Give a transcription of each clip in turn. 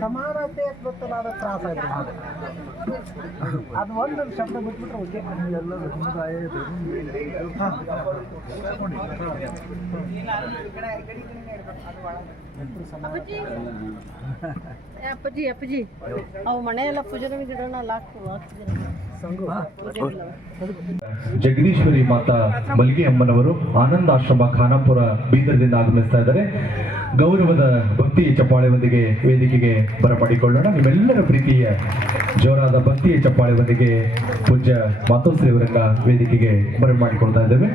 ಸಮಾನತೆ ಅದು ತ್ರಾಸ ಅದು ಒಂದು ಶಬ್ದ ಬಿಟ್ಬಿಟ್ರೆ ಓಕೆ ಎಲ್ಲ ಸಮುದಾಯ. ಅಪ್ಪಾಜಿ ಅಪ್ಪಾಜಿ. ಅವು ಮನೆಯೆಲ್ಲ ಪೂಜೆ ಸಂಗು ಪೂಜೆ ಇಲ್ಲ ಜಗದೀಶ್ವರಿ ಮಾತಾ ಮಲ್ಲಿಗೆ ಅಮ್ಮನವರು ಆನಂದ ಆಶ್ರಮ ಖಾನಾಪುರ ಬೀದರ್ದಿಂದ ಆಗಮಿಸ್ತಾ ಇದ್ದಾರೆ. ಗೌರವದ ಭಕ್ತಿ ಚಪ್ಪಾಳೆಯೊಂದಿಗೆ ವೇದಿಕೆಗೆ ಬರಪಡಿಕೊಳ್ಳೋಣ ನಿಮ್ಮೆಲ್ಲರ ಪ್ರೀತಿಯ ಜೋರಾದ ಭಕ್ತಿಯ ಚಪ್ಪಾಳೆಯೊಂದಿಗೆ ಪೂಜ್ಯ ಮಾತೋಶ್ರೀ ಅವರನ್ನ ವೇದಿಕೆಗೆ ಬರಮಾಡಿಕೊಳ್ತಾ ಇದ್ದೇವೆ.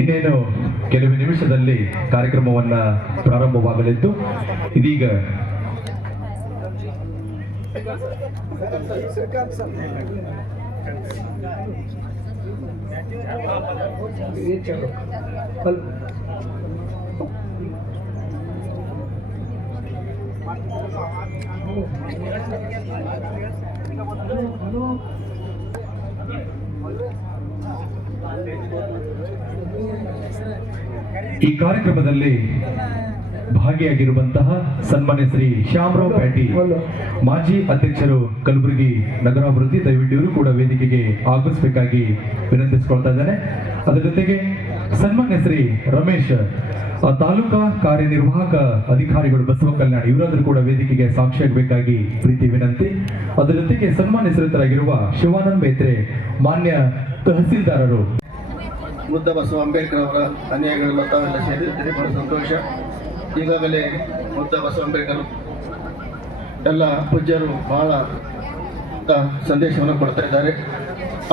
ಇನ್ನೇನು ಕೆಲವು ನಿಮಿಷದಲ್ಲಿ ಕಾರ್ಯಕ್ರಮವನ್ನ ಪ್ರಾರಂಭವಾಗಲಿದ್ದು, ಇದೀಗ ಈ ಕಾರ್ಯಕ್ರಮದಲ್ಲಿ ಭಾಗಿಯಾಗಿರುವಂತಹ ಸನ್ಮಾನ್ಯ ಶ್ರೀ ಶ್ಯಾಮರಾವ್ ಪ್ಯಾಟಿ ಮಾಜಿ ಅಧ್ಯಕ್ಷರು ಕಲಬುರಗಿ ನಗರಾಭಿವೃದ್ಧಿ ದಯವಿಟ್ಟು ಇವರು ಕೂಡ ವೇದಿಕೆಗೆ ಆಗಮಿಸಬೇಕಾಗಿ ವಿನಂತಿಸಿಕೊಳ್ತಾ ಇದ್ದಾರೆ ಅದರ ಜೊತೆಗೆ ಸನ್ಮಾನ್ಯ ಶ್ರೀ ರಮೇಶ್ ತಾಲೂಕಾ ಕಾರ್ಯನಿರ್ವಾಹಕ ಅಧಿಕಾರಿಗಳು ಬಸವ ಕಲ್ಯಾಣ ಇವರಾದ್ರೂ ಕೂಡ ವೇದಿಕೆಗೆ ಸಾಕ್ಷಿಯಾಗಬೇಕಾಗಿ ಪ್ರೀತಿ ವಿನಂತಿ. ಅದರ ಜೊತೆಗೆ ಸನ್ಮಾನಿತರಾಗಿರುವ ಶಿವಾನಂದ್ ಮೇತ್ರೆ ಮಾನ್ಯ ತಹಸೀಲ್ದಾರರು. ಬುದ್ಧ ಬಸವ ಅಂಬೇಡ್ಕರ್ ಅವರ ಅನ್ಯಾಯಗಳು ತಾವೆಲ್ಲ ಸೇರಿದ್ದೀರಿ ಬಹಳ ಸಂತೋಷ. ಈಗಾಗಲೇ ಬುದ್ಧ ಬಸವ ಅಂಬೇಡ್ಕರ್ ಎಲ್ಲ ಪೂಜ್ಯರು ಬಹಳ ಸಂದೇಶವನ್ನು ಕೊಡ್ತಾ ಇದ್ದಾರೆ.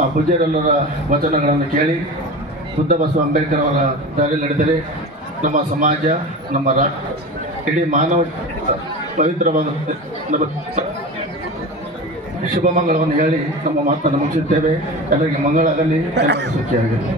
ಆ ಪೂಜ್ಯರೆಲ್ಲರ ವಚನಗಳನ್ನು ಕೇಳಿ ಬುದ್ಧ ಬಸವ ಅಂಬೇಡ್ಕರ್ ಅವರ ದಾರಿ ನಡೆದರೆ ನಮ್ಮ ಸಮಾಜ, ನಮ್ಮ ರಾಷ್ಟ್ರ ಇಡೀ ಮಾನವ ಪವಿತ್ರವಾದ ನಮ್ಮ ಶುಭ ಮಂಗಳವನ್ನು ಹೇಳಿ ನಮ್ಮ ಮಾತನ್ನು ಮುಗಿಸುತ್ತೇವೆ. ಎಲ್ಲರಿಗೆ ಮಂಗಳಾಗಲಿ ಎಲ್ಲರಿಗೂ ಸುಖಿಯಾಗಲಿ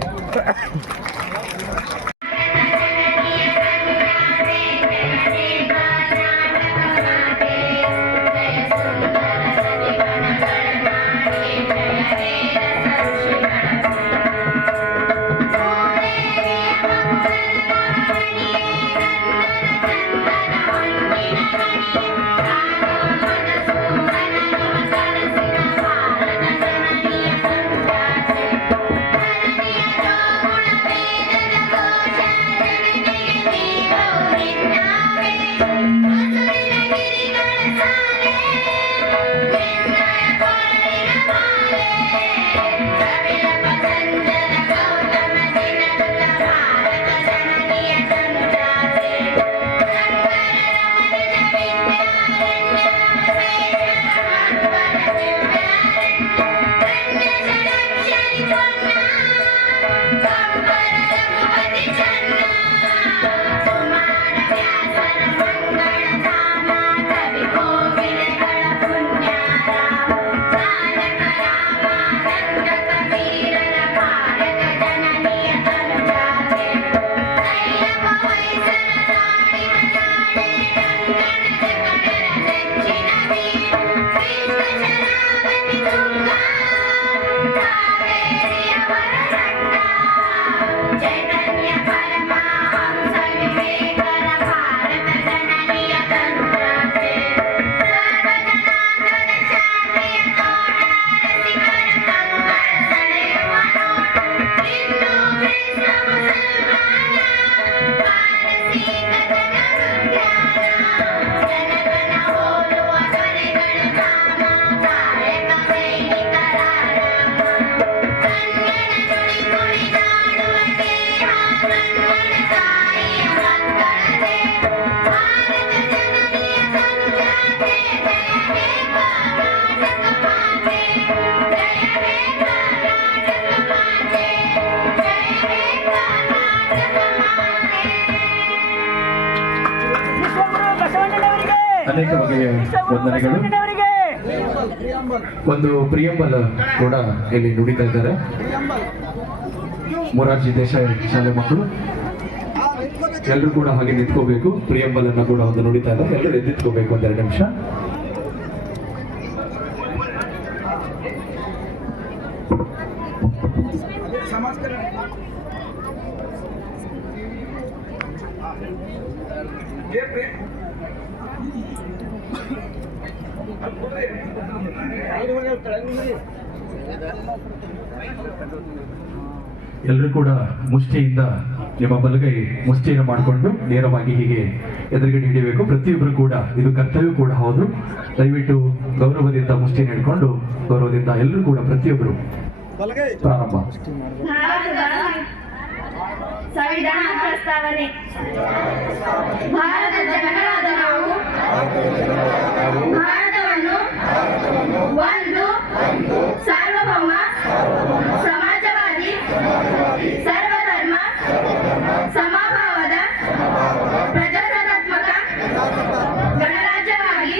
ಬಗೆಯ ವಂದನೆಗಳು. ಒಂದು ಪ್ರಿಯಂಬಲ ಕೂಡ ಇಲ್ಲಿ ನುಡಿತಾ ಇದ್ದಾರೆ. ಮೊರಾರ್ಜಿ ದೇಸಾಯಿ ಶಾಲೆ ಮಕ್ಕಳು. ಎಲ್ಲರೂ ಕೂಡ ಹಾಗೆ ನಿಂತ್ಕೋಬೇಕು. ಪ್ರಿಯಂಬಲನ್ನ ಕೂಡ ಒಂದು ನುಡಿತಾ ಇದ್ದಾರೆ. ಎಲ್ಲರೂ ಎದ್ದಿತ್ಕೋಬೇಕು ಒಂದೆರಡು ನಿಮಿಷ. ಎಲ್ಲರೂ ಕೂಡ ಮುಷ್ಟಿಯಿಂದ ನಿಮ್ಮ ಬಲಗೈ ಮುಷ್ಟಿಯನ್ನು ಮಾಡಿಕೊಂಡು ನೇರವಾಗಿ ಹೀಗೆ ಎದುರುಗಡೆ ಹಿಡಿಯಬೇಕು ಪ್ರತಿಯೊಬ್ಬರು ಕೂಡ ಇದು ಕರ್ತವ್ಯ ಕೂಡ ಹೌದು. ದಯವಿಟ್ಟು ಗೌರವದಿಂದ ಮುಷ್ಟಿ ಹಿಡ್ಕೊಂಡು ಗೌರವದಿಂದ ಎಲ್ಲರೂ ಕೂಡ ಪ್ರತಿಯೊಬ್ಬರು ಪ್ರಾರಂಭ. ಸಂವಿಧಾನ ಪ್ರಸ್ತಾವನೆ. ಭಾರತ ಜನಗಳಾದ ನಾವು ಭಾರತವನ್ನು ಒಂದು ಸಾರ್ವಭೌಮ ಸಮಾಜವಾದಿ ಸರ್ವಧರ್ಮ ಸಮಭಾವದ ಪ್ರಜಾಸತ್ತಾತ್ಮಕ ಗಣರಾಜ್ಯವಾಗಿ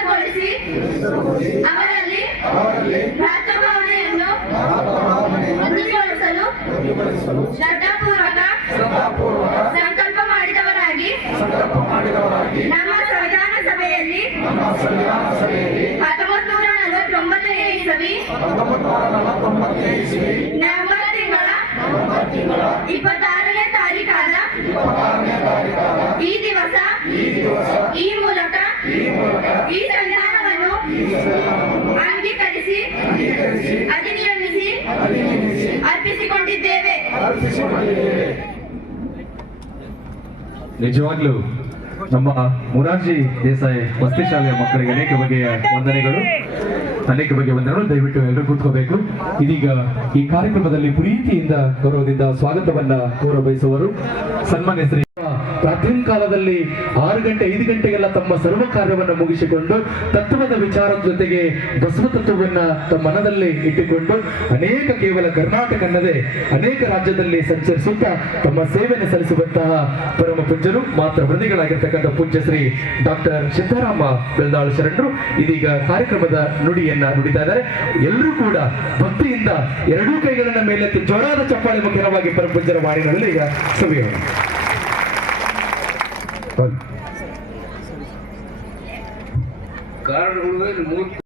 ಸುನಿಶ್ಚಿತಗೊಳಿಸಿ ಅವರಲ್ಲಿ ಭ್ರಾತೃಭಾವನೆಯನ್ನು ಮುಂದುವರಿಸಲು ಶ್ರದ್ಧಾಪೂರ್ವಕ ಸಂಕಲ್ಪ ಮಾಡಿದವರಾಗಿ ನಮ್ಮ ಸಂವಿಧಾನ ಸಭೆಯಲ್ಲಿ ಹತ್ತೊಂಬತ್ತು ನೂರ ನಲವತ್ತೊಂಬತ್ತನೇ ಇಸವಿ ನವೆಂಬರ್ ತಿಂಗಳ ಇಪ್ಪತ್ತಾರನೇ ತಾರೀಕಾದ ಈ ದಿವಸ ಈ ಅಂಗೀಕರಿಸಿ, ಅಧಿನಿಯಮಿಸಿ, ಅರ್ಪಿಸಿಕೊಂಡಿದ್ದೇವೆ. ನಿಜವಾಗ್ಲೂ ನಮ್ಮ ಮುರಾರ್ಜಿ ದೇಸಾಯಿ ವಸತಿ ಶಾಲೆಯ ಮಕ್ಕಳಿಗೆ ಅನೇಕ ಬಗೆಯ ವಂದನೆಗಳು. ಅನೇಕ ಬಗೆಯ ವಂದನೆಗಳು. ದಯವಿಟ್ಟು ಎಲ್ಲರೂ ಕೂತ್ಕೋಬೇಕು. ಇದೀಗ ಈ ಕಾರ್ಯಕ್ರಮದಲ್ಲಿ ಪ್ರೀತಿಯಿಂದ ಗೌರವದಿಂದ ಸ್ವಾಗತವನ್ನ ಕೋರ ಬಯಸುವರು ಸನ್ಮಾನ್ಯ ಪ್ರಾಚೀನ ಕಾಲದಲ್ಲಿ ಆರು ಗಂಟೆ, ಐದು ಗಂಟೆಗೆಲ್ಲ ತಮ್ಮ ಸರ್ವ ಕಾರ್ಯವನ್ನು ಮುಗಿಸಿಕೊಂಡು ತತ್ವದ ವಿಚಾರದ ಜೊತೆಗೆ ಬಸವ ತತ್ವವನ್ನ ತಮ್ಮ ಮನದಲ್ಲಿ ಇಟ್ಟುಕೊಂಡು ಅನೇಕ ಕೇವಲ ಕರ್ನಾಟಕ ಅನ್ನದೇ ಅನೇಕ ರಾಜ್ಯದಲ್ಲಿ ಸಂಚರಿಸುತ್ತಾ ತಮ್ಮ ಸೇವೆಯನ್ನು ಸಲ್ಲಿಸುವಂತಹ ಪರಮ ಪೂಜ್ಯರು, ಮಾತ್ರ ವೃದ್ಧಿಗಳಾಗಿರ್ತಕ್ಕಂಥ ಪೂಜ್ಯ ಶ್ರೀ ಡಾಕ್ಟರ್ ಸಿದ್ದರಾಮ ಬೆಲ್ದಾಳ್ ಶರಣರು ಇದೀಗ ಕಾರ್ಯಕ್ರಮದ ನುಡಿಯನ್ನ ನುಡಿತಾ ಇದ್ದಾರೆ. ಎಲ್ಲರೂ ಕೂಡ ಭಕ್ತಿಯಿಂದ ಎರಡೂ ಕೈಗಳನ್ನ ಮೇಲೆತ್ತಿ ಜೋರಾದ ಚಪ್ಪಾಳೆ ಮುಖ್ಯವಾಗಿ ಪರಪೂಜ್ಯರ ವಾಣಿಗಳಲ್ಲಿ ಈಗ ಸವಿಯೋಣ கரண் உழுவேன் மூத்த